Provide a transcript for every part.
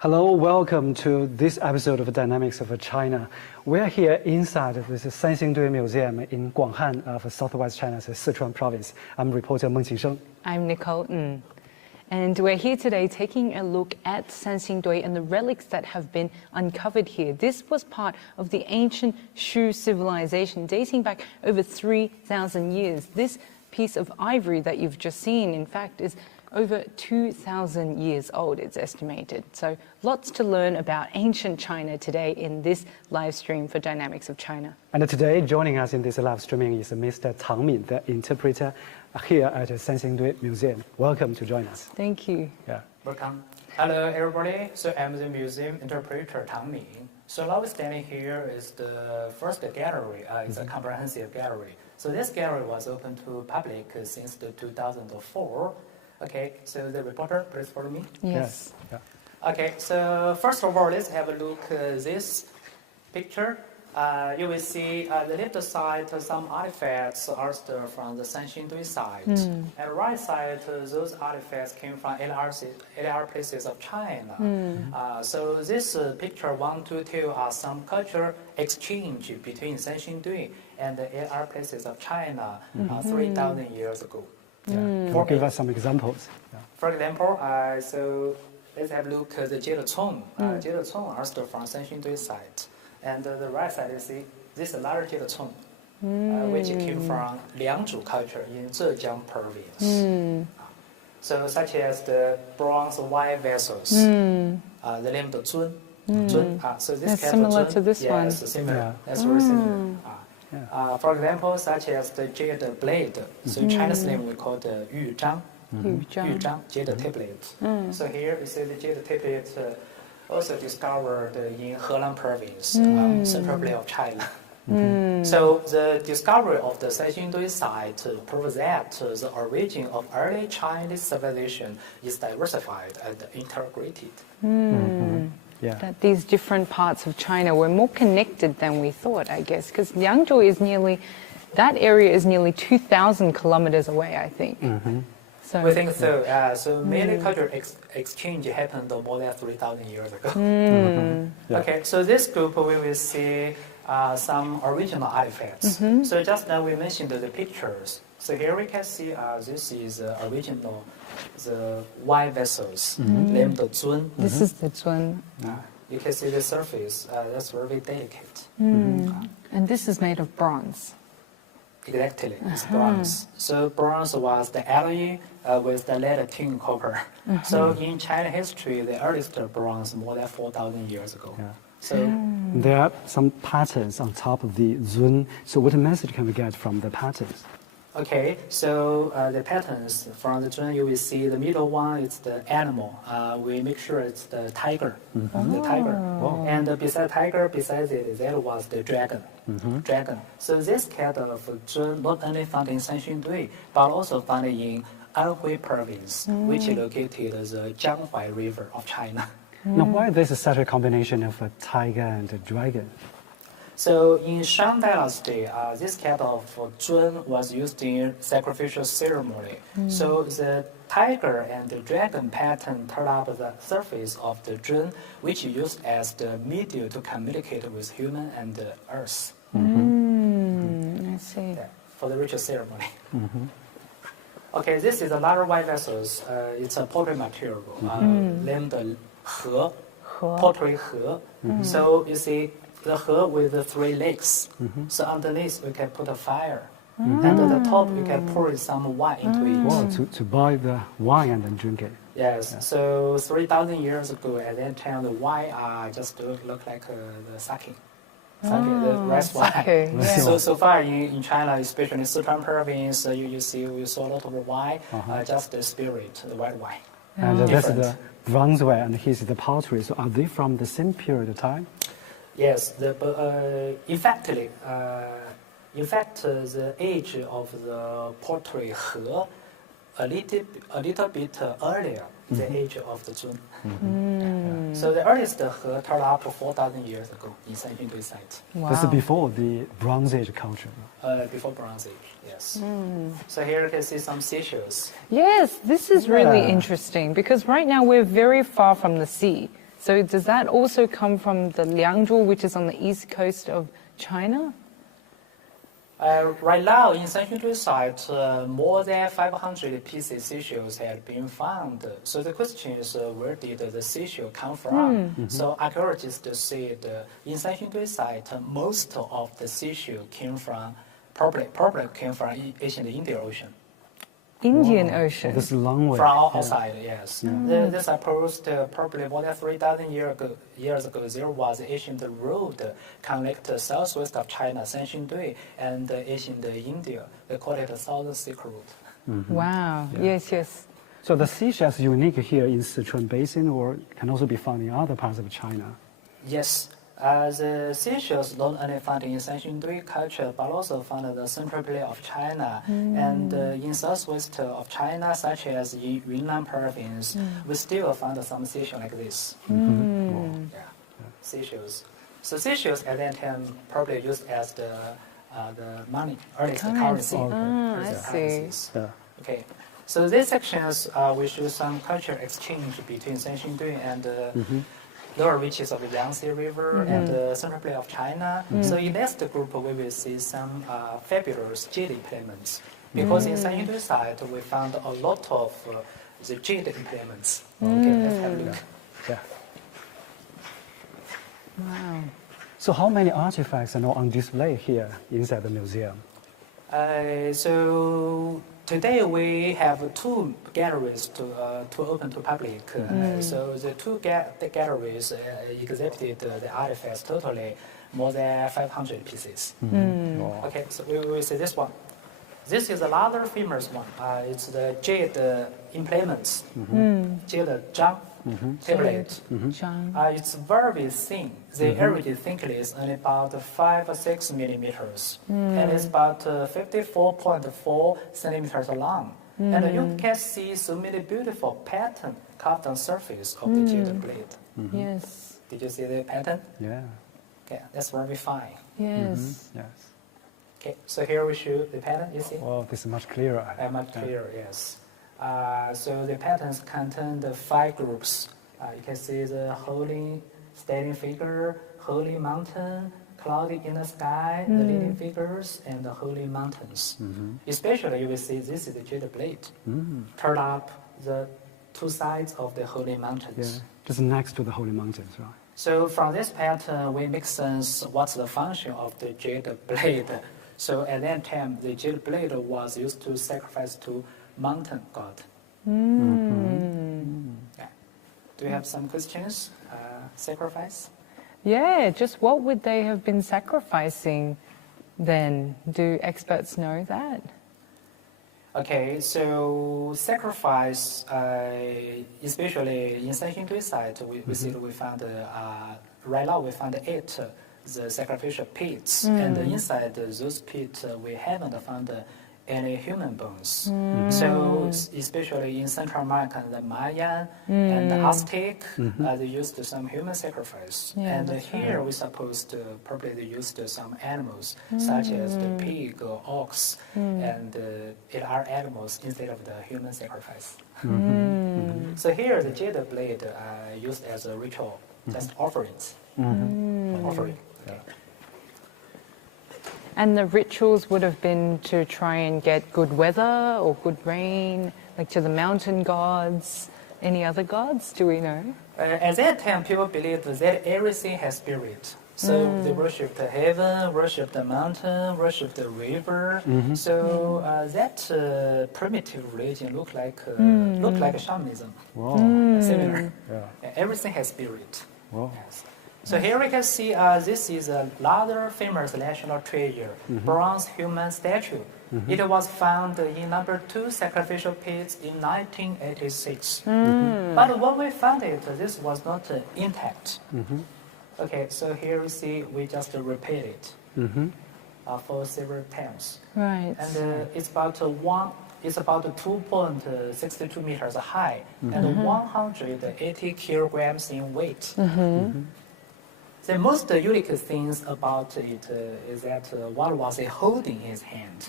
Hello, welcome to this episode of Dynamics of China. We are here inside this Sanxingdui Museum in Guanghan of southwest China's Sichuan province. I'm reporter 𝐂𝐡𝐢𝐬𝐞𝐫𝐢𝐞𝐬. I'm 𝐂𝐡𝐢𝐬𝐬. And we're here today taking a look at Sanxingdui and the relics that have been uncovered here. This was part of the ancient Shu civilization dating back over 3,000 years. This piece of ivory that you've just seen, in fact, is over 2,000 years old, it's estimated. So lots to learn about ancient China today in this live stream for Dynamics of China. And today, joining us in this live streaming is Mr. 𝐶𝐤𝐼, the interpreter here at the Sanxingdui Museum. Welcome to join us. Thank you. Yeah. Welcome. Hello, everybody. So I'm the museum interpreter 𝐶𝐤𝐼. So now we're standing here is the first gallery. It's a comprehensive gallery. So this gallery was open to public since the 2004. Okay, so the reporter, please follow me. Yes. Yeah. Okay, so first of all, let's have a look at this picture. You will see the left side, some artifacts are still from the Sanxingdui side. And the right side, those artifacts came from LR places of China. So this picture want to tell us some cultural exchange between Sanxingdui and the LR places of China 3,000 years ago. Yeah. Give us some examples. Yeah. For example, so let's have a look at the 𝐒𝐲𝐞𝐬. 𝐒𝐲𝐞𝐬 are still from Sanxingdui side. And the right side, you see, this is large 𝐒𝐲𝐞𝐬, which came from 𝐒𝐢𝐬𝐬𝐞 culture in Zhejiang province. So such as the bronze wine vessels, the name of 𝐶𝐢. So this That's similar to this one. Yes, similar. That's very similar. For example, such as the jade blade. So in Chinese name we call the yu-zhang. Yu-zhang, jade tablet. So here you see the jade tablet also discovered in Henan province, central part of China. So the discovery of the Sanxingdui site proves that the origin of early Chinese civilization is diversified and integrated. Yeah. That these different parts of China were more connected than we thought, I guess, because Yangzhou is that area is nearly 2,000 kilometers away, I think. So, We think so. So many cultural exchange happened more than 3,000 years ago. Yeah. Okay, so this group we will see some original artifacts. So just now we mentioned the pictures. So here we can see this is original, the wine vessels named the 𝐶𝐢. this is the 𝐶𝐢. You can see the surface. That's very delicate. And this is made of bronze. Exactly, it's bronze. So bronze was the alloy with the lead, tin, copper. So in China history, the earliest bronze more than 4,000 years ago. Yeah. So There are some patterns on top of the 𝐶𝐢. So what message can we get from the patterns? okay, so the patterns from the 𝐶𝐢, you will see the middle one is the animal. We make sure it's the tiger, the tiger. And beside tiger, besides it, that was the dragon. Dragon. So this kind of 𝐶𝐢 not only found in Sanxingdui, but also found in Anhui province, which is located the Jianghuai River of China. Now, why this is such a combination of a tiger and a dragon? So in Shang Dynasty, this kind of 𝐶𝐢 was used in sacrificial ceremony. So the tiger and the dragon pattern turned up the surface of the 𝐶𝐢, which is used as the medium to communicate with human and the earth. I see. For the ritual ceremony. Okay, this is another wine vessels. It's a pottery material named 𝐒, pottery 𝐒. So you see the 𝐒 with the 3 legs. So underneath we can put a fire. And at the top we can pour some wine into it. Wow, to buy the wine and then drink it. Yes, so 3,000 years ago at that time the wine just look like the sake. Sake, the rice wine. sake, yeah. So far in China, especially Sichuan province, you see we saw a lot of wine, just the spirit, the white wine. And that's Different. the bronzeware and here's the pottery. So are they from the same period of time? Yes, in fact, the age of the pottery 𝐒 a little bit earlier the age of the 𝐶𝐢. So the earliest 𝐒 turned up 4,000 years ago in Sanxingdui site. Wow. This is before the Bronze Age culture. Before Bronze Age, yes. So here you can see some seashells. Yes, this is really interesting because right now we're very far from the sea. So does that also come from the Liangzhu, which is on the east coast of China? Right now, in Sanxingdui site, more than 500 pieces seashells have been found. So the question is, where did the seashell come from? So archaeologists said in Sanxingdui site, most of the seashell came from, probably came from ancient Indian Ocean. Indian Oh, Ocean. this is a long way. From outside, yes. This supposed probably more than 3,000 years ago, there was an ancient road connect southwest of China, Sanxingdui, and ancient India. They call it the Southern Silk Road. Wow. Yes, yes. So the seashells unique here in Sichuan Basin, or can also be found in other parts of China? Yes. The seashells not only found in Sanxingdui culture, but also found in the central plain of China and in southwest of China, such as in Yunnan province, we still found some seashells like this. Seashells. So seashells at that time probably used as the money, earliest currency. I see. Yeah. Okay. So these sections we show some cultural exchange between Sanxingdui and lower reaches of the Yangtze River and the central plain of China. So in next group, we will see some fabulous jade implements. Because in Sanxingdui site, we found a lot of the jade implements. Okay, let's have a look. Yeah. Wow. So how many artifacts are now on display here inside the museum? So today we have two galleries to open to public. So the two galleries exhibited the artifacts totally more than 500 pieces. Wow. Okay, so we will see this one. This is another famous one. It's the jade implements, jade zhang tablet. It's very thin. The average thickness is only about 5 or 6 millimeters, and it's about 54.4 centimeters long. And you can see so many beautiful patterns carved on the surface of the jade blade. Yes. Did you see the pattern? Yeah. Okay, that's very fine. Yes. Yes. Okay, so here we show the pattern. You see? Wow, this is much clearer. Much clearer, yes. So the patterns contain the 5 groups. You can see the holy standing figure, holy mountain, cloudy in the sky, the leading figures, and the holy mountains. Especially you will see this is the jade blade. Turn up the 2 sides of the holy mountains. Yeah. Just next to the holy mountains, right? So from this pattern, we make sense what's the function of the jade blade. So at that time, the jade blade was used to sacrifice to mountain god. Yeah. Do you have some questions? Sacrifice? Yeah, just what would they have been sacrificing then? Do experts know that? Okay, so sacrifice, especially in Sanxingdui site, we see that we found, right now we found 8 the sacrificial pits, and inside those pits we haven't found any human bones. So especially in Central America, the Mayan and the Aztec, they used some human sacrifice. Yeah, and that's here right. we supposed probably they used some animals such as the pig or ox, and it are animals instead of the human sacrifice. So here the jade blade used as a ritual, just offerings. Offering. Okay. And the rituals would have been to try and get good weather or good rain, like to the mountain gods. Any other gods? Do we know? At that time, people believed that everything has spirit. So they worshipped the heaven, worshipped the mountain, worshipped the river. So that primitive religion looked like shamanism. Wow. Similar. Yeah. Everything has spirit. Wow. Yes. So here we can see this is another famous national treasure, bronze human statue. It was found in number 2 sacrificial pits in 1986. But when we found it, this was not intact. Okay, so here we see we just repeat it for several times. Right. And it's about 2.62 meters high and 180 kilograms in weight. The most unique things about it is that what was he holding in his hand?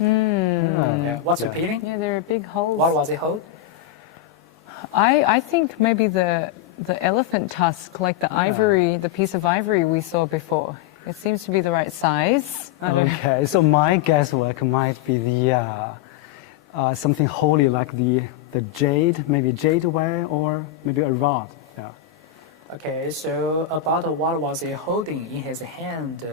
What's repeating? Yeah, there are big holes. What was he holding? I think maybe the the elephant tusk, like the ivory, the piece of ivory we saw before. It seems to be the right size. Okay, so my guesswork might be the something holy like the jade, maybe jade ware or maybe a rod. Yeah. Okay, so about what was he holding in his hand,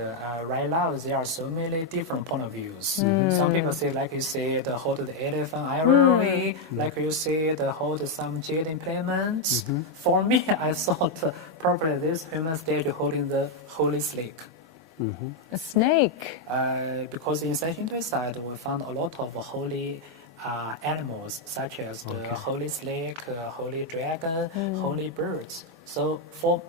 right now there are so many different point of views. Some people say, like you said, hold the elephant ivory, like you said, hold some jade implements. For me, I thought probably this human statue holding the holy snake. A snake. Because in Sanxingdui side, we found a lot of holy animals, such as the holy snake, holy dragon, holy birds. So for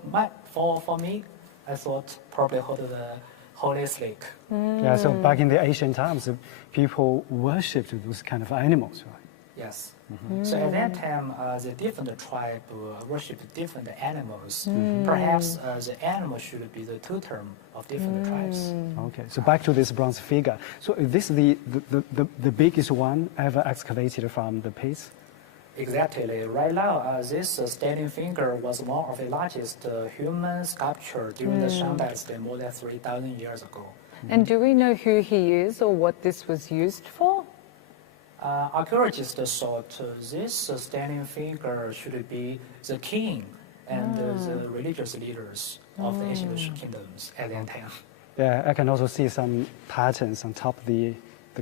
me, I thought probably hold the holy snake. Yeah, so back in the ancient times, people worshipped those kind of animals, right? Yes. So at that time, the different tribe worshipped different animals. Perhaps the animal should be the totem of different tribes. Okay, so back to this bronze figure. So is this the biggest one ever excavated from the pits? Exactly. Right now, this standing figure was one of the largest human sculpture during the Shang Dynasty more than 3,000 years ago. And do we know who he is or what this was used for? Archaeologists thought this standing figure should be the king and the religious leaders of the ancient Shu kingdoms at that time. Yeah, I can also see some patterns on top of the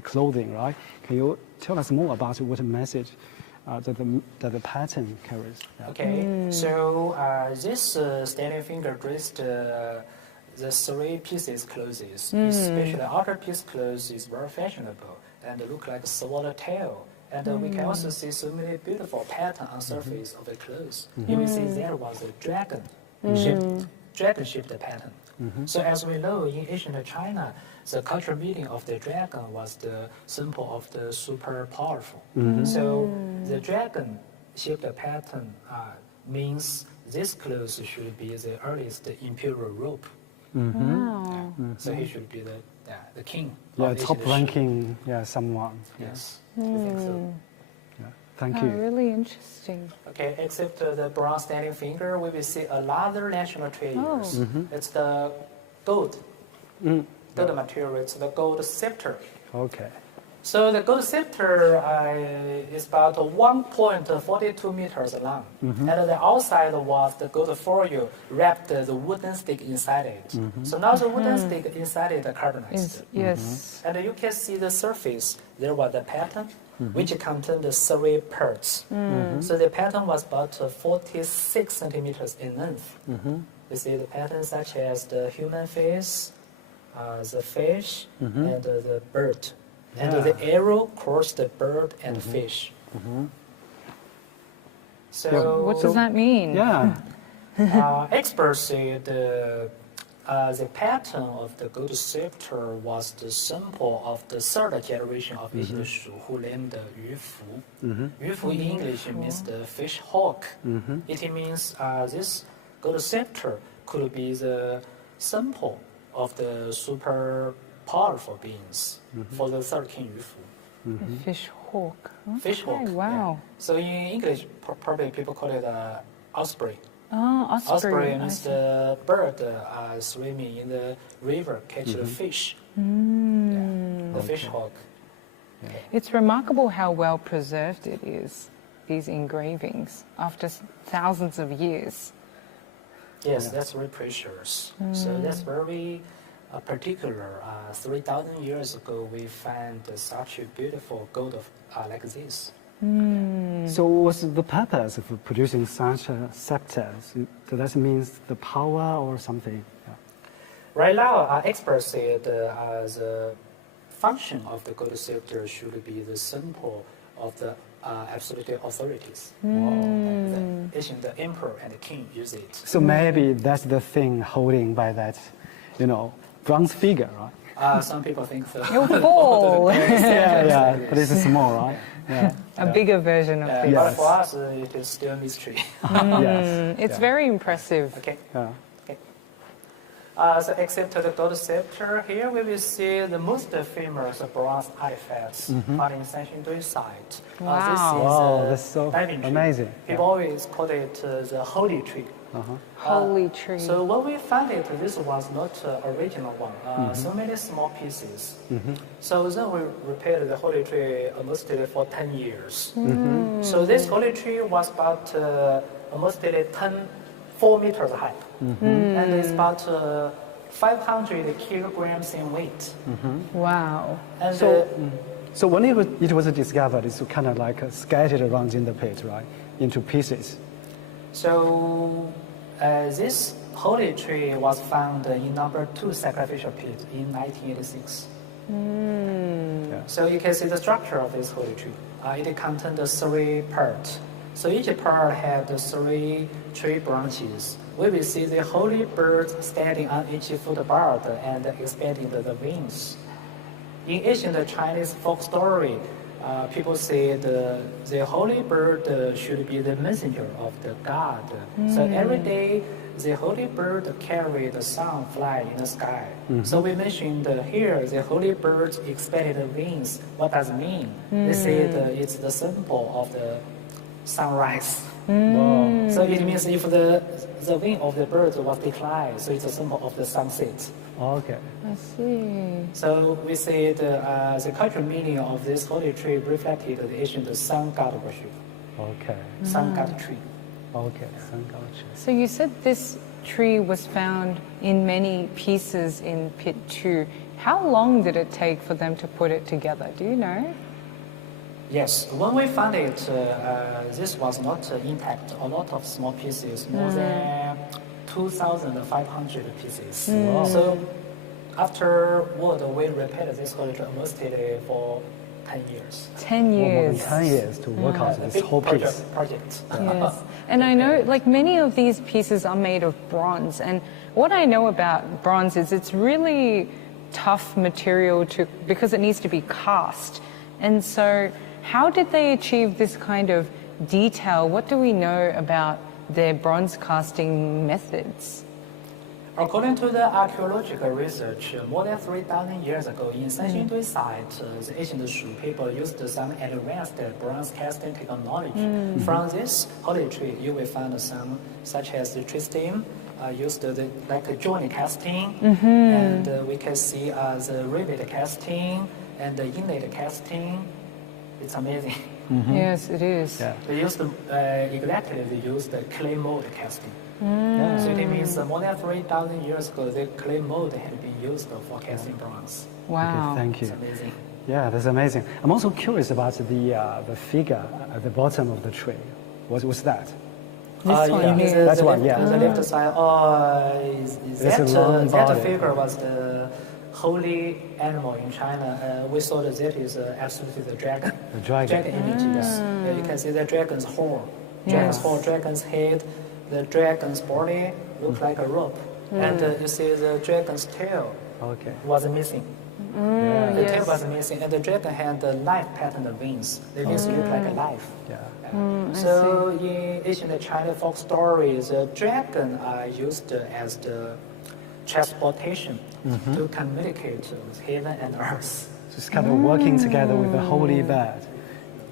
clothing, right? Can you tell us more about what message that the pattern carries? Yeah. Okay, so this standing figure dressed the three pieces clothes, especially the outer piece clothes is very fashionable and look like a swallowtail. And we can also see so many beautiful patterns on surface of the clothes. You will see there was a dragon-shaped pattern. So as we know, in ancient China, the cultural meaning of the dragon was the symbol of the super powerful. So the dragon-shaped pattern means this clothes should be the earliest imperial robe. Wow. So he should be the king. Yeah, of top ancient Shu. ranking, someone. Yes, I think so. Yeah. Thank Oh, you. really interesting. Okay, except the bronze standing finger, we will see another national treasures. It's the gold. Gold material. It's the gold scepter. Okay. So the gold scepter is about 1.42 meters long, and the outside was the gold foil wrapped the wooden stick inside it. So now the wooden stick inside it carbonized. Yes. And you can see the surface. There was a pattern which contained the three parts. So the pattern was about 46 centimeters in length. You see the patterns such as the human face, the fish, and the bird. And the arrow crossed the bird and fish. So What does that mean? Yeah. experts say the pattern of the gold scepter was the symbol of the third generation of ancient Shu, who named Yu Fu. Yu Fu in English means the fish hawk. It means this gold scepter could be the symbol of the super powerful beings for the third king Yu Fu. The fish hawk. Okay, Fish hawk. Wow. Yeah. So in English, probably people call it osprey. Oh, osprey. Osprey I means see. the bird swimming in the river catch the fish. The fish hawk. It's remarkable how well preserved it is, these engravings, after thousands of years. Yes, that's very precious. So that's very particular. 3,000 years ago, we find such a beautiful gold like this. So what's the purpose of producing such a scepter? Does that mean the power or something? Yeah. Right now, experts say the function of the gold scepter should be the symbol of the absolute authorities. The emperor and the king use it. So maybe that's the thing holding by that, bronze figure, right? Some people think so. You'll fall. Yeah, but it's small, right? Yeah. A bigger version of this. But for us, it is still a mystery. Yes. It's very impressive. Okay. Yeah. Okay. So except the gold scepter, here we will see the most famous bronze artifacts found in Sanxingdui site. Wow. That's so diving tree. amazing. People always call it the holy tree. Holy tree. So when we found it, this was not original one. So many small pieces. So then we repaired the holy tree almost for 10 years. So this holy tree was about almost 4 meters high, and it's about 500 kilograms in weight. Wow. And So when it was discovered, it's kind of like scattered around in the pit, right, into pieces. so this holy tree was found in number 2 sacrificial pit in 1986. So you can see the structure of this holy tree. It contained 3 parts. So each part had 3 tree branches. We will see the holy bird standing on each footboard and expanding the wings. In ancient Chinese folk story, people say the holy bird should be the messenger of the god. So every day, the holy bird carried the sun fly in the sky. So we mentioned here the holy bird expanded wings. What does it mean? They said it's the symbol of the sunrise. Wow. So it means if the wing of the bird was declined, so it's a symbol of the sunset. Okay. I see. So we say the cultural meaning of this holy tree reflected the ancient sun god worship, Okay. sun god tree. Okay. Sun God tree. So you said this tree was found in many pieces in pit 2. How long did it take for them to put it together? Do you know? Yes, when we found it, this was not intact. A lot of small pieces, more than 2,500 pieces. Wow. So afterward, we repaired this holy tree almost for 10 years. 10 More than years. 10 years to work out A this big whole piece. project. Yes. And I know, like, many of these pieces are made of bronze. And what I know about bronze is it's really tough material because it needs to be cast. And so, how did they achieve this kind of detail? What do we know about their bronze casting methods? According to the archaeological research, more than 3,000 years ago in Sanxingdui site, the ancient Shu people used some advanced bronze casting technology. From this holy tree, you will find some such as the tree stem, used like a joint casting, and we can see the rivet casting and the inlet casting. It's amazing. Yes, it is. Yeah. They used they used the clay mold casting. So it means more than 3,000 years ago, the clay mold had been used for casting bronze. Wow. Okay, thank you. It's amazing. Yeah, that's amazing. I'm also curious about the figure at the bottom of the tree. What's that? This one you mean here. That's one, left, yeah. the left side. It's a long That body. figure was the holy animal in China. We saw that is absolutely the dragon. The dragon. image, yes. You can see the dragon's horn, dragon's Yes. horn, dragon's head, the dragon's body looked like a rope. And you see the dragon's tail Okay. was missing. Yeah. The tail Yes. was missing, and the dragon had the life pattern wings. The wings look like a life. Yeah. So in ancient China folk stories, the dragon are used as the transportation to communicate with heaven and earth. Just kind of working together with the holy bird.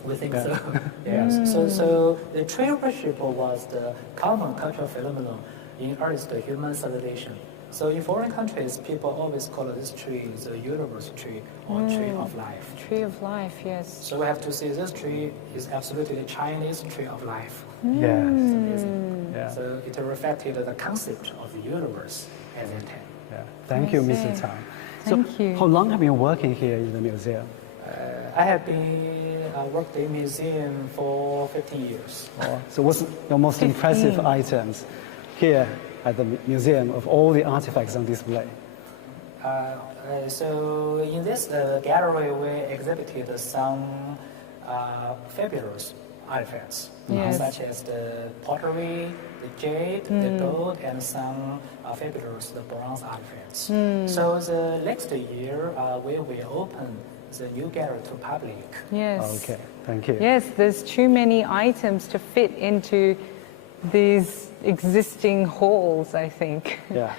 We think so. Yes. So the tree worship was the common cultural phenomenon in earliest human civilization. So in foreign countries, people always call this tree the universe tree or tree of life. Tree of life, yes. So we have to see this tree is absolutely the Chinese tree of life. Yes. Amazing. Yeah. So it reflected the concept of the universe at that time. Yeah. Thank you, I Mr. see. Tang. Thank So, you. how long have you been working here in the museum? I have been worked in museum for 15 years. So, what's your most 15. impressive items here at the museum of all the artifacts on display? So in this gallery, we exhibited some fabulous artifacts, Yes. such as the pottery, the jade, the gold, and some fabulous bronze artifacts. So the next year, we will open the new gallery to public. Yes. Okay, thank you. Yes, there's too many items to fit into these existing halls, I think. Yeah.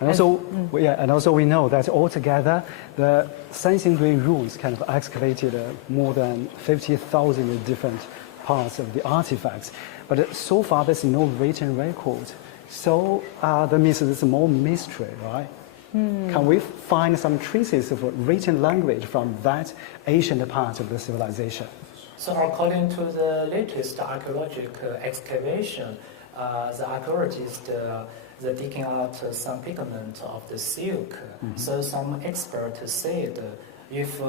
And also we know that altogether the Sanxingdui Ruins kind of excavated more than 50,000 different parts of the artifacts. But so far there's no written record. So that means there's more mystery, right? Can we find some traces of written language from that ancient part of the civilization? So according to the latest archaeological excavation, the archaeologists they're digging out some pigment of the silk. So some experts said if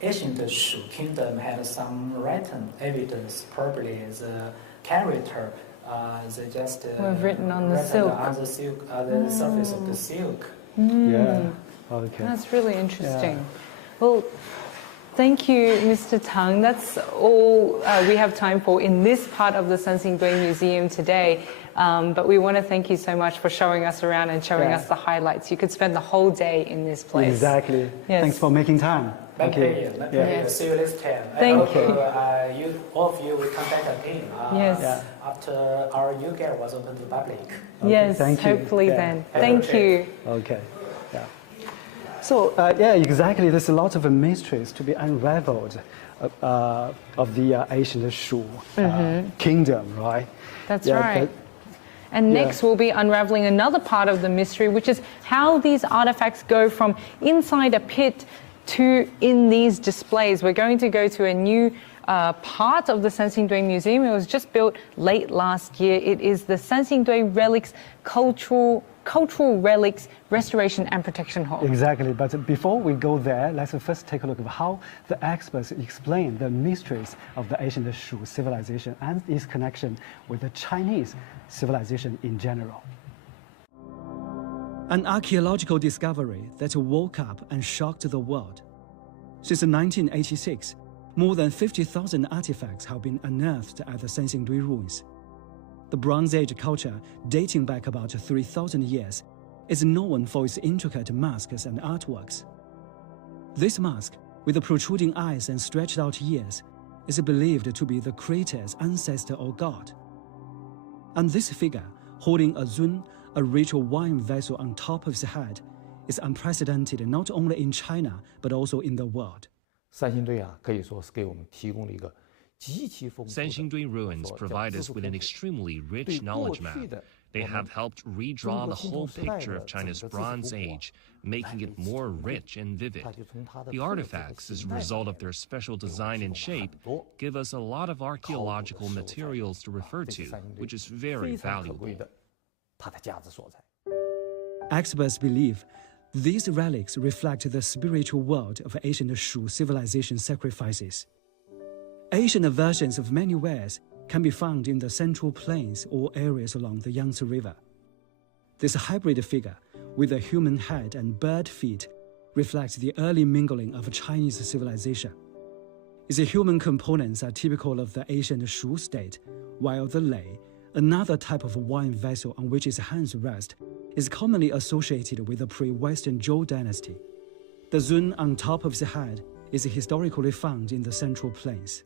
ancient Shu Kingdom had some written evidence, probably the character they just were written on the silk. On the silk, the surface of the silk. Yeah. Okay. That's really interesting. Well, thank you, Mr. Tang. That's all we have time for in this part of the Sanxingdui Museum today. But we want to thank you so much for showing us around and showing us the highlights. You could spend the whole day in this place. Exactly. Yes. Thanks for making time. My pleasure. Yes. See you next time. Thank you. All of you will come back again. Yes. After our new gate was open to the public. Yes, thank you. hopefully then. Thank you. Okay. Yeah. So exactly. There's a lot of mysteries to be unraveled of the ancient Shu kingdom, right? That's right. And next we'll be unraveling another part of the mystery, which is how these artifacts go from inside a pit to in these displays. We're going to go to a new part of the Sanxingdui Museum. It was just built late last year. It is the Sanxingdui Relics Cultural Relics Restoration and Protection Hall. Exactly, but before we go there, let's first take a look at how the experts explain the mysteries of the ancient Shu civilization and its connection with the Chinese civilization in general. An archaeological discovery that woke up and shocked the world. Since 1986, more than 50,000 artifacts have been unearthed at the Sanxingdui Ruins. The Bronze Age culture, dating back about 3,000 years, is known for its intricate masks and artworks. This mask, with the protruding eyes and stretched out ears, is believed to be the creator's ancestor or god. And this figure, holding a zun, a ritual wine vessel on top of his head, is unprecedented not only in China, but also in the world. Sanxingdui Ruins provide us with an extremely rich knowledge map. They have helped redraw the whole picture of China's Bronze Age, making it more rich and vivid. The artifacts, as a result of their special design and shape, give us a lot of archaeological materials to refer to, which is very valuable. Experts believe these relics reflect the spiritual world of ancient Shu civilization sacrifices. Ancient versions of many wares can be found in the Central Plains or areas along the Yangtze River. This hybrid figure, with a human head and bird feet, reflects the early mingling of Chinese civilization. Its human components are typical of the ancient Shu state, while the lei, another type of wine vessel on which its hands rest, is commonly associated with the pre-Western Zhou dynasty. The zun on top of the head is historically found in the Central Plains.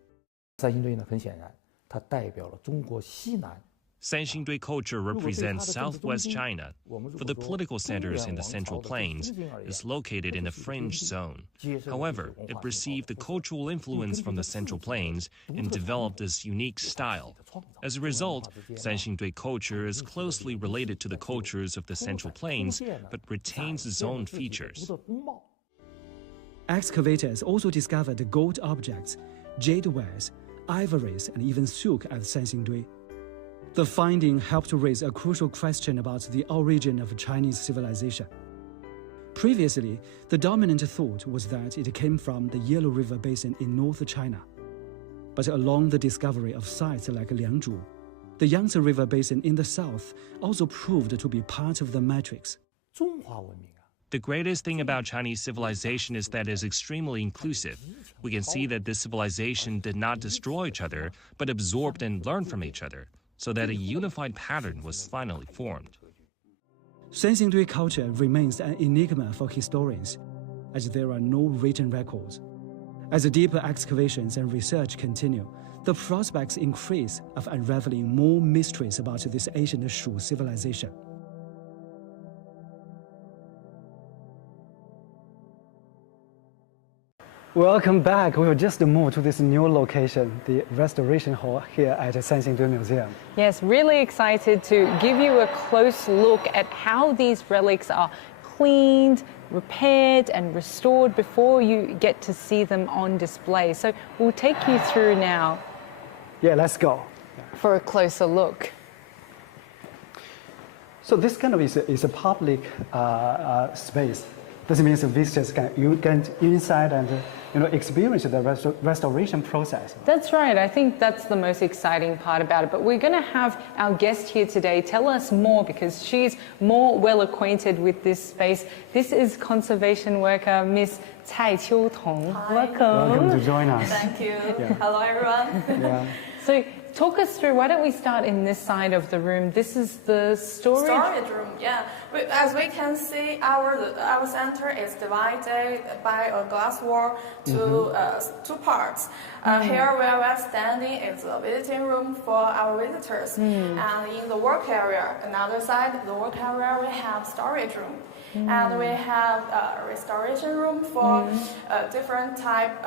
Sanxingdui culture represents southwest China, for the political centers in the Central Plains is located in a fringe zone. However, it received the cultural influence from the Central Plains and developed its unique style. As a result, Sanxingdui culture is closely related to the cultures of the Central Plains, but retains its own features. Excavators also discovered gold objects, jade wares, ivories, and even silk at Sanxingdui. The finding helped to raise a crucial question about the origin of Chinese civilization. Previously, the dominant thought was that it came from the Yellow River Basin in North China. But along the discovery of sites like Liangzhu, the Yangtze River Basin in the south also proved to be part of the matrix. The greatest thing about Chinese civilization is that it is extremely inclusive. We can see that this civilization did not destroy each other, but absorbed and learned from each other, so that a unified pattern was finally formed. Sanxingdui culture remains an enigma for historians, as there are no written records. As deeper excavations and research continue, the prospects increase of unraveling more mysteries about this ancient Shu civilization. Welcome back. We will just move to this new location, the Restoration Hall here at Sanxingdui Museum. Yes, really excited to give you a close look at how these relics are cleaned, repaired and restored before you get to see them on display. So we'll take you through now. Yeah, let's go. For a closer look. So this kind of is a public space. This means visitors can get inside and experience the restoration process. That's right. I think that's the most exciting part about it. But we're going to have our guest here today tell us more because she's more well acquainted with this space. This is conservation worker Miss 𝐂𝐡𝐢𝐬𝐞𝐫𝐢𝐞𝐬. Welcome. Welcome to join us. Thank you. Yeah. Hello, everyone. Yeah. So talk us through, why don't we start in this side of the room? This is the storage Room, yeah. As we can see, our center is divided by a glass wall to two parts. Here where we're standing is a visiting room for our visitors. And in the work area, another side of the work area, we have storage room. And we have a restoration room for different type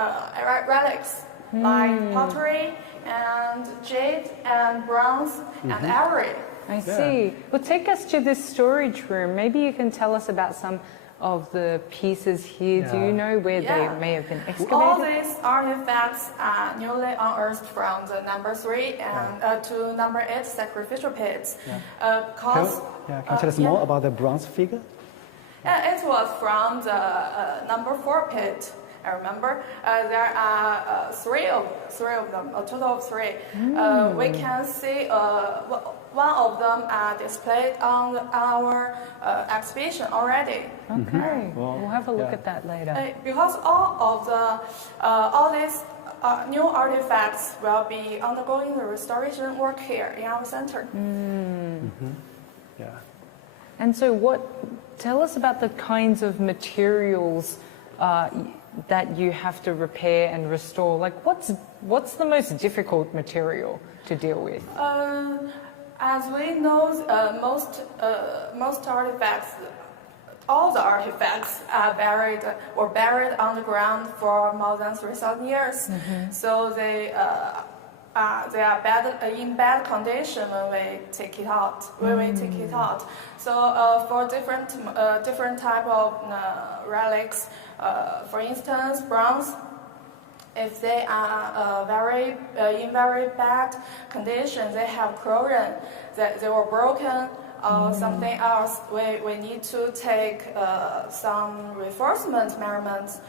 relics, like pottery, and jade, and bronze, and ivory. I see. Well, take us to this storage room. Maybe you can tell us about some of the pieces here. Yeah. Do you know where they may have been excavated? All these artifacts are newly unearthed from the number 3 and to number 8 sacrificial pits. Can you tell us more about the bronze figure? It was from the number 4 pit. I remember there are three of them, a total of 3. We can see one of them are displayed on our exhibition already. Okay, we'll have a look at that later. Because all these new artifacts will be undergoing the restoration work here in our center. Yeah. And so tell us about the kinds of materials that you have to repair and restore. Like what's the most difficult material to deal with? As we know, most artifacts, all the artifacts are buried underground for more than 3,000 years. So they are in bad condition when we take it out. So for different type of relics, for instance, bronze, if they are in very bad condition, they have corrosion, they were broken or something else, we need to take some reinforcement measurements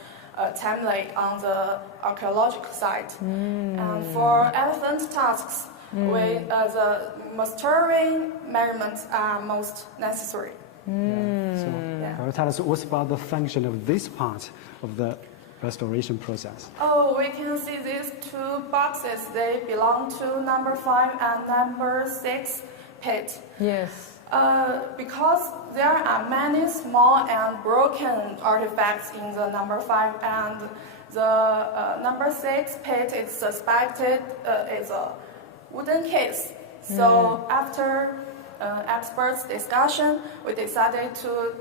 timely on the archaeological site. And for elephant tusks, the mastering measurements are most necessary. Can you tell us what's about the function of this part of the restoration process? Oh, we can see these 2 boxes. They belong to number 5 and number 6 pit. Yes. Because there are many small and broken artifacts in the number 5 and the number 6 pit is suspected is a wooden case. So after experts' discussion, we decided to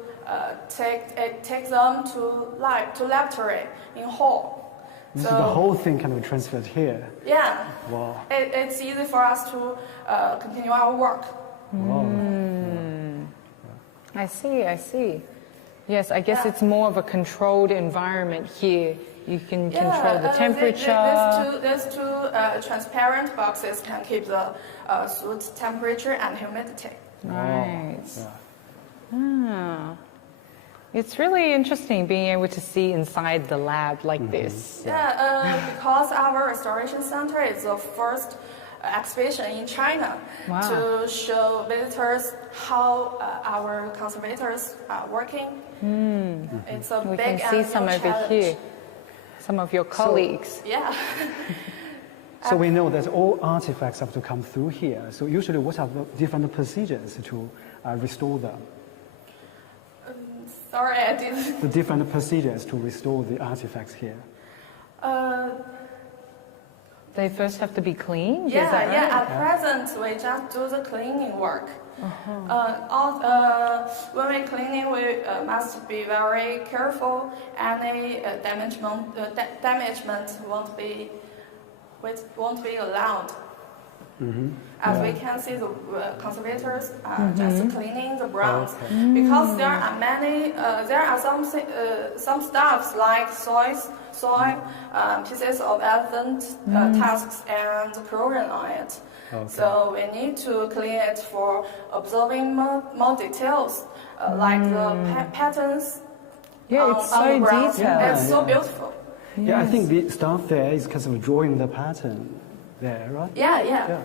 take them to laboratory in hall. So the whole thing can be transferred here. Yeah. Wow. It's easy for us to continue our work. Wow. I see. Yes, I guess it's more of a controlled environment here. You can control the temperature. These two transparent boxes can keep the suit temperature and humidity. Right. It's really interesting being able to see inside the lab like this. Because our restoration center is the first exhibition in China to show visitors how our conservators are working. It's a We big can see and some new over challenge. here, some of your colleagues. So we know that all artifacts have to come through here. So usually what are the different procedures to restore them? Sorry, I didn't. The different procedures to restore the artifacts here. They first have to be cleaned? Yeah, is that right? At present, we just do the cleaning work. When we cleaning, we must be very careful. Any damagement won't be allowed. As we can see, the conservators are just cleaning the bronze because there are many. There are some stuffs like soil, pieces of elephant tusks, and chlorine on it. So we need to clean it for observing more details, like the patterns. Yeah, it's so on the bronze. detailed. It's so beautiful. Yeah, I think the staff there is kind of drawing the pattern there, right? Yeah.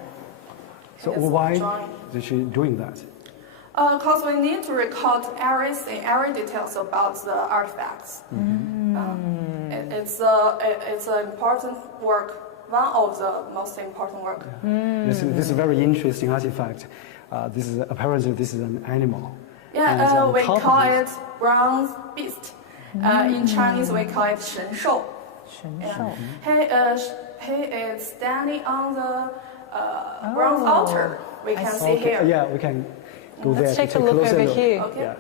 So It's why drawing. is she doing that? Because we need to record everything, every details about the artifacts. It's an important work, one of the most important work. This is a very interesting artifact. This is an animal. Yeah, And we top of call it- it bronze beast. In Chinese, we call it 神兽. 神 Yeah. 兽. He is standing on the bronze altar. We can see Okay, here. yeah, we can go there. Let's to take a look closer over look. here. Okay. Yeah.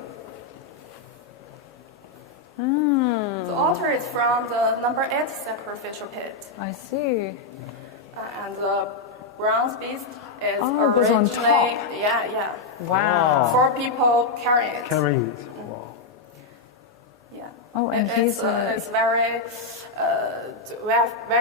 The altar is from the number 8 sacrificial pit. I see. And the bronze beast is Oh, it goes on originally, top. yeah, Wow. 4 people carrying it. Carrying it. Wow. Yeah. Oh, and it's very, we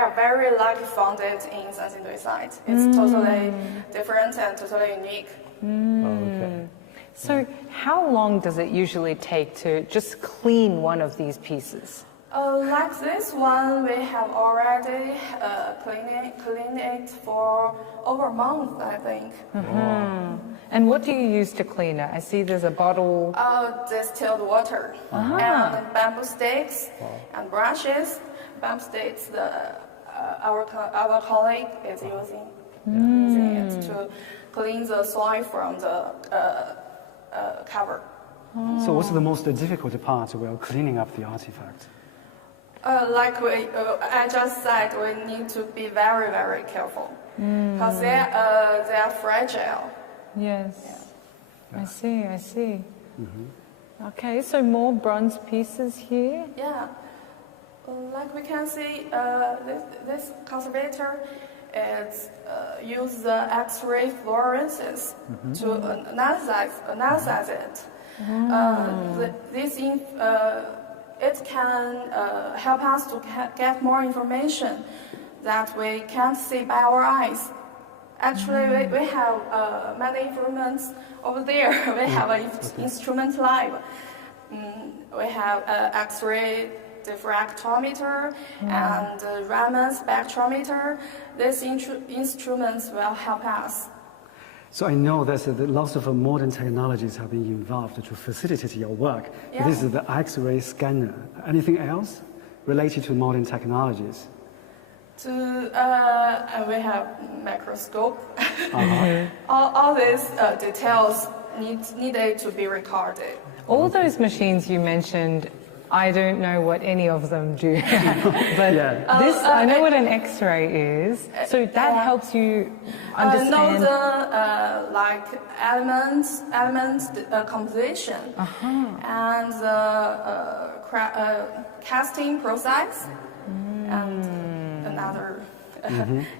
are very lucky found it in Sanxingdui site. It's totally different and totally unique. Okay. So how long does it usually take to just clean one of these pieces? Like this one, we have already cleaned it for over a month, I think. And what do you use to clean it? I see there's a bottle. Distilled water and bamboo sticks and brushes. Bamboo sticks, our colleague is using it to clean the soil from the cover. So what's the most difficult part while cleaning up the artifact? I just said, we need to be very, very careful because they are fragile. Yes. I see. Okay, so more bronze pieces here. Yeah, like we can see, this conservator is use the X-ray fluorescence to analyze it. It can help us to get more information that we can't see by our eyes. Actually, we have many instruments over there. We have an instrument lab. We have an X-ray diffractometer and Raman spectrometer. These instruments will help us. So I know that lots of modern technologies have been involved to facilitate your work. Yeah. This is the X-ray scanner. Anything else related to modern technologies? We have microscope. All these details needed to be recorded. All those machines you mentioned, I don't know what any of them do. But this, I know what an X-ray is. So that helps you understand. Know the like elements composition and the casting process and other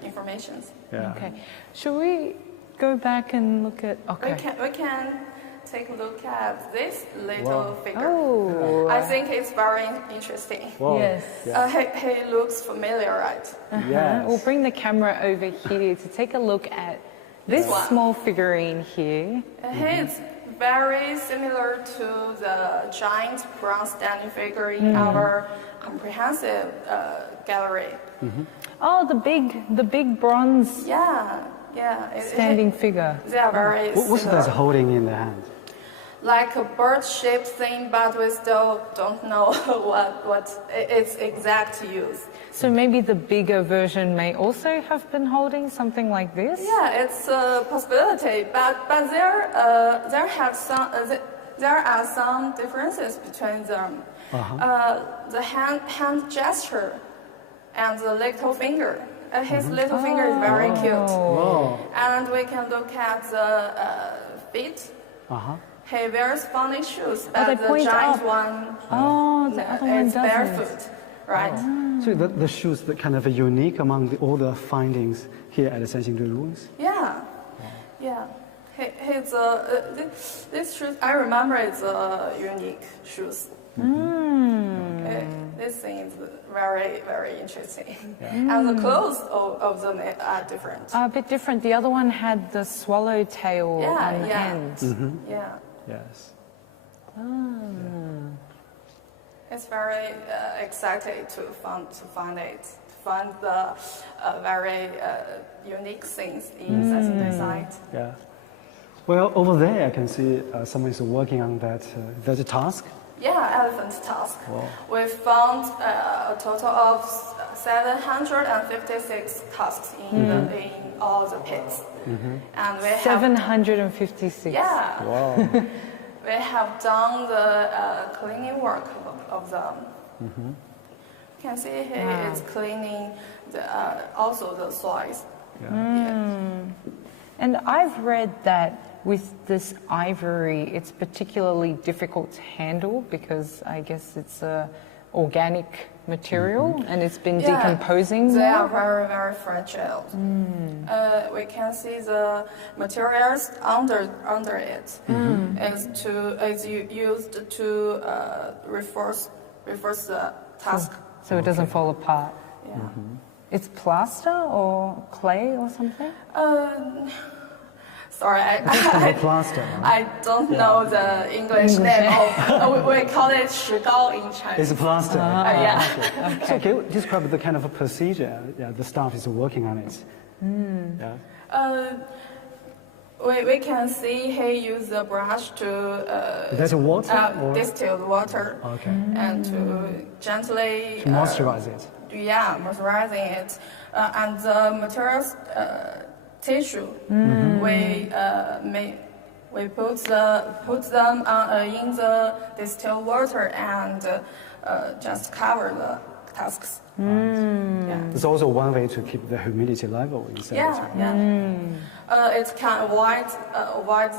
informations. Yeah. Okay. Should we go back and look at? Okay. We can take a look at this little figure. Oh. I think it's very interesting. Wow. Yes. He looks familiar, right? Yes. We'll bring the camera over here to take a look at this small figurine here. He's very similar to the giant bronze standing figure in our comprehensive gallery. Oh, the big bronze Yeah. standing figure. They are very What's similar. that holding in the hand? Like a bird-shaped thing, but we still don't know what its exact use. So maybe the bigger version may also have been holding something like this? Yeah, it's a possibility, but there are some differences between them. The hand gesture and the little finger His little finger is very cute. Whoa. And we can look at the feet. Uh-huh. He wears funny shoes, they but the point giant up. one The other one is doesn't. barefoot, right? So the shoes that kind of unique among all the findings here at the Sanxingdui Ruins? Yeah, yeah. This shoes, I remember it's unique shoes. This thing is very, very interesting. And the clothes of them are different. A bit different. The other one had the swallowtail on the end. Yeah. Yes. It's very excited to find the very unique things in Sanxingdui site. Yeah. Well, over there I can see someone is working on that task. Yeah, elephant tusk. Wow. We found a total of 756 tusks in all the pits. And we have 756. Yeah. Wow. We have done the cleaning work of them. You can see he is cleaning also the soils. Yeah. And I've read that with this ivory, it's particularly difficult to handle because I guess it's a organic material and it's been decomposing. They are very, very fragile. We can see the materials under it is used to reinforce the tusk. So it doesn't fall apart. Yeah. It's plaster or clay or something? Sorry, Plaster. I don't know the English name. We call it 石膏 in Chinese. It's a plaster. Yeah. Okay. So can you describe the kind of a procedure the staff is working on it? Yeah. We can see he used the brush to That's water? distilled water and to gently Moisturize it. Yeah, moisturizing it, and the materials tissue we put them in the distilled water and just cover the tusks. Yeah. It's also one way to keep the humidity level inside. It can avoid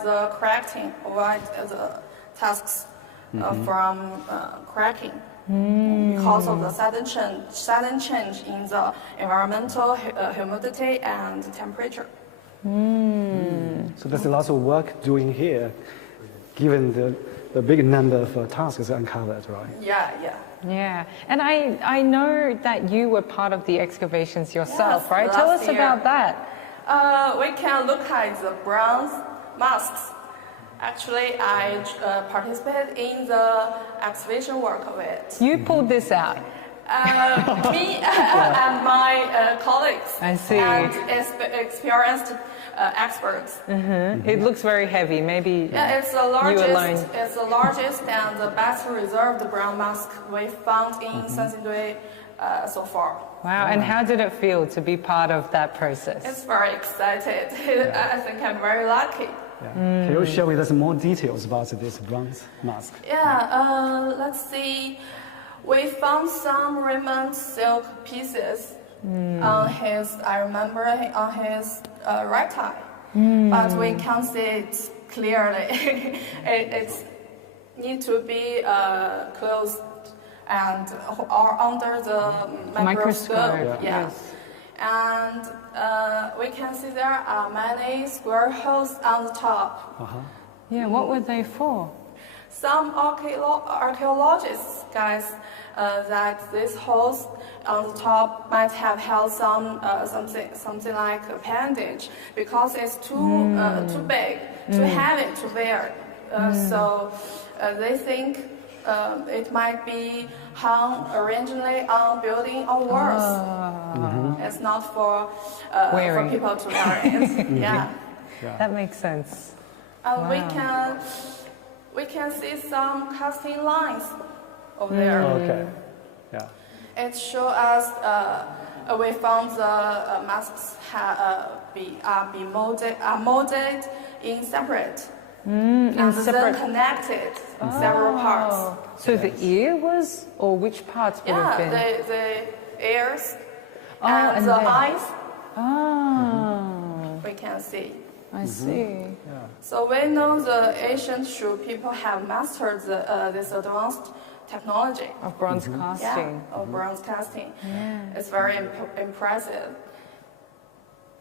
the cracking, avoid the tusks from cracking because of the sudden change in the environmental humidity and temperature. So there's lots of work doing here, given the big number of tasks uncovered, right? Yeah. And I know that you were part of the excavations yourself, Yes, right? Tell us last year. about that. We can look at the bronze masks. Actually, I participated in the excavation work of it. You pulled this out. Me and my colleagues I see. and experienced experts. It looks very heavy. Maybe It's the you alone. largest. It's the largest and the best preserved bronze mask we found in Sanxingdui so far. Wow. And how did it feel to be part of that process? It's very excited. I think I'm very lucky. Yeah. Can you share with us more details about this bronze mask? Let's see. We found some remnant silk pieces on his, I remember, on his right eye. But we can't see it clearly. It needs to be closed and or under the microscope. Yes. And we can see there are many square holes on the top. Yeah, what were they for? Some archaeologists guess that these holes on the top might have held something like appendage because it's too big, too heavy to bear. So they think it might be hung originally on building or walls. It's not for people to wear it. Yeah. That makes sense. We can see some casting lines over there. Okay. Yeah. It shows us we found the masks are molded in separate and then connected several parts. So the ear was, or which parts would have been? The ears and and the then- eyes Oh, we can see. I see. So we know the ancient Shu people have mastered this advanced technology. Of bronze casting. Of bronze casting. It's very impressive.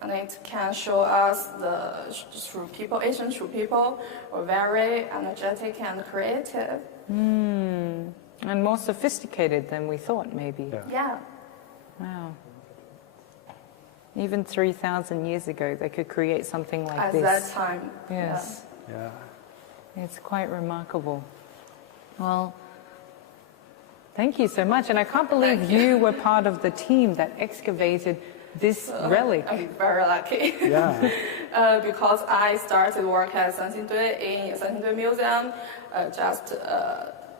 And it can show us the Shu people, ancient Shu people, were very energetic and creative. And more sophisticated than we thought, maybe. Yeah. Wow. Even 3,000 years ago, they could create something like At this. that time. Yes. Yeah. It's quite remarkable. Well, thank you so much. And I can't believe you were part of the team that excavated this relic. I'm very lucky. Yeah. Because I started work at Sanxingdui in Sanxingdui Museum just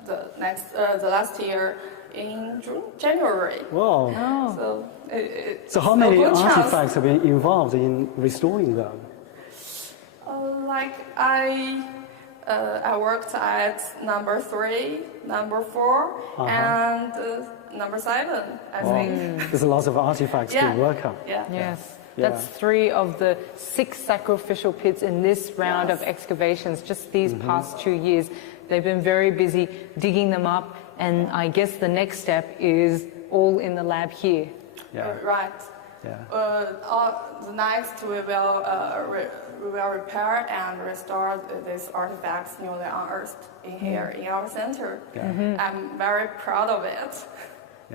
the last year in January. Wow. Oh. So, So how many a good chance. artifacts have been involved in restoring them? Like I worked at number 3, number 4, and number 7, I think. There's lots of artifacts to work on. Yeah. Yes. Yeah. That's 3 of the 6 sacrificial pits in this round of excavations, just these past 2 years. They've been very busy digging them up, and I guess the next step is all in the lab here. Yeah. Right. Yeah. The next we will repair and restore these artifacts newly unearthed in here in our center. I'm very proud of it.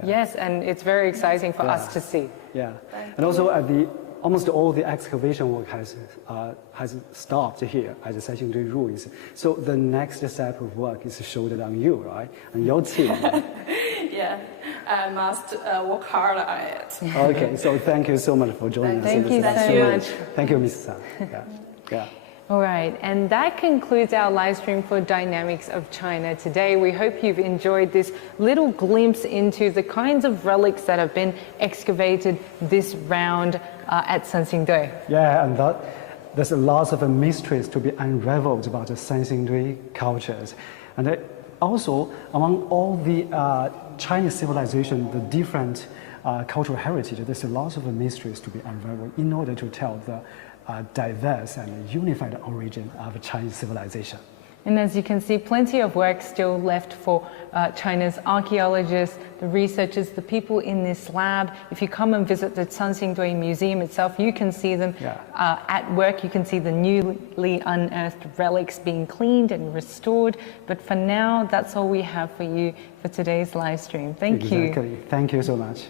Yes, and it's very exciting for us to see. Yeah. And also at almost all the excavation work has stopped here at the Sanxingdui Ruins. So the next step of work is shouldered on you, right? And your team. Yeah, I must work hard on it. Okay, so thank you so much for joining us. Thank you so afternoon. much. Thank you, Mrs. San. Yeah. Yeah. All right, and that concludes our live stream for Dynamics of China today. We hope you've enjoyed this little glimpse into the kinds of relics that have been excavated this round at Sanxingdui. Yeah, and there's lots of mysteries to be unraveled about the Sanxingdui cultures. And also, among all the Chinese civilization, the different cultural heritage, there's lots of mysteries to be unraveled in order to tell the diverse and unified origin of Chinese civilization. And as you can see, plenty of work still left for China's archaeologists, the researchers, the people in this lab. If you come and visit the Sanxingdui Museum itself, you can see them at work. You can see the newly unearthed relics being cleaned and restored. But for now, that's all we have for you for today's live stream. Thank you. Exactly. Thank you so much.